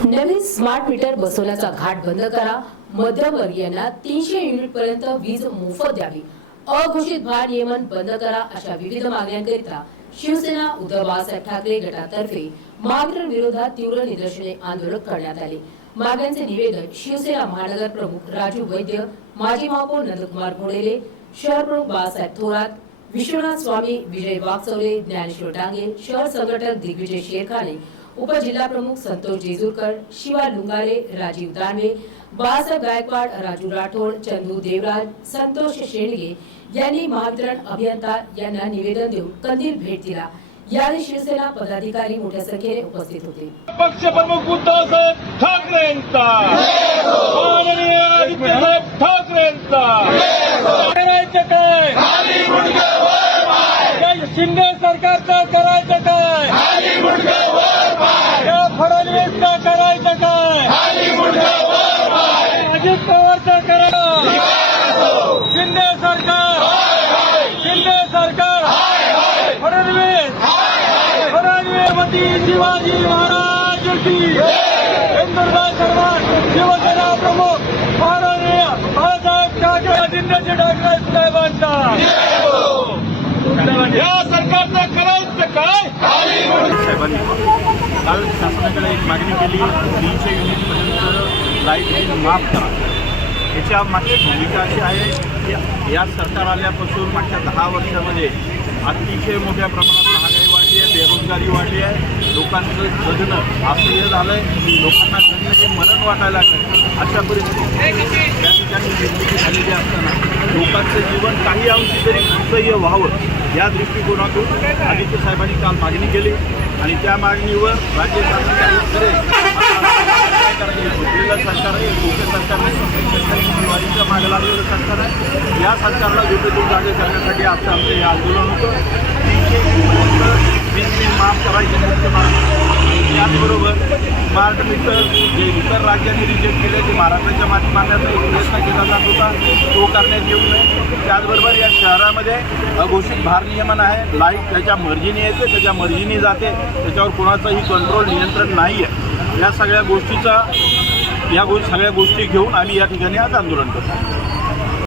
नवीन smart meter बसवण्याचा घाट बंद करा. मध्यमवर्गीयांना तीनशे युनिट पर्यंत वीज मोफत द्यावी. अघोषित भार नियमन बंद करा अशा विविध मागण्यांकरिता शिवसेना उद्धव बाळासाहेब ठाकरे गटातर्फे महावितरण विरोधात तीव्र निदर्शने आंदोलन करण्यात आले. मागण्यांचे निवेदन शिवसेना महानगर प्रमुख राजू वैद्य माजी महापौर नंदकुमार घोडेले शहर प्रमुख बाळासाहेब थोरात विश्वनाथ स्वामी विजय वागचौरे ज्ञानेश्वर डांगे शहर संघटक दिग्विजय शेरखाने उपजिल्हा प्रमुख संतोष जेजूरकर शिवा लुंगारे राजीव दानवे बाळासाहेब गायकवाड राजू राठोड चंदू देवराज संतोष शेंडगे यांनी महावितरण अभियंता यांना निवेदन देऊन कंदील भेट दिला. यावेळी शिवसेना पदाधिकारी मोठ्या संख्येने उपस्थित होते. पक्ष प्रमुख उद्धवसाहेब ठाकरे यांचा. माननीय आदित्यसाहेब ठाकरे यांचा. काय? शिंदे सरकारचं करायचं काय या फडणवीसचं करायचं काय अजित पवारचं करा शिंदे सरकार. शिंदे सरकार. फडणवीस. फडणवीसवती शिवाजी महाराज इंदुरबाई हिंदुर्गाव सर्वात शिवसेना प्रमुख माननीय बाळासाहेब ठाकरे जिल्ह्याचे ठाकरे साहेबांचा. या सरकारचा करायचं काय? साहेबांनी काल शासनाकडे एक मागणी केली तीनशे युनिटपर्यंत लाइट बिल माफ करा. याच्या मागची भूमिका अशी आहे की या सरकार आल्यापासून मागच्या दहा वर्षामध्ये अतिशय मोठ्या प्रमाणात महागाई वाढली आहे बेरोजगारी वाढली आहे. लोकांचं जगणं असह्य झालं आहे लोकांना जगणं हे मरण वाटायला लागलं अशा परिस्थितीत या ठिकाणी निर्मिती झालेली असताना लोकांचं जीवन काही अंशी तरी सुसह्य व्हावं या दृष्टिकोनातून आदित्य साहेबांनी काल मागणी केली. आणि त्या मागणीवर राज्य शासन काही करेल सरकार आहे डोके सरकार नाही दिवाळीच्या मागे लागलेलं सरकार आहे या सरकारला झोपेतून जागे करण्यासाठी आजचं आमचं हे आंदोलन होतं. वीज बिल माफ करायची मुख्य मागणी त्याचबरोबर स्मार्ट मीटर जे इतर राज्यांनी रिजेक्ट केले ते महाराष्ट्राच्या माध्यमात मांडण्याचा प्रयत्न केला जात होता. तो करण्यात येऊ नये. त्याचबरोबर या शहरामध्ये अघोषित भार नियमन आहे. लाइट त्याच्या मर्जीने येते त्याच्या मर्जीने जाते. त्याच्यावर कोणाचंही कंट्रोल नियंत्रण नाही आहे या सगळ्या गोष्टीचा या गो सगळ्या गोष्टी घेऊन आम्ही या ठिकाणी आज आंदोलन करतो.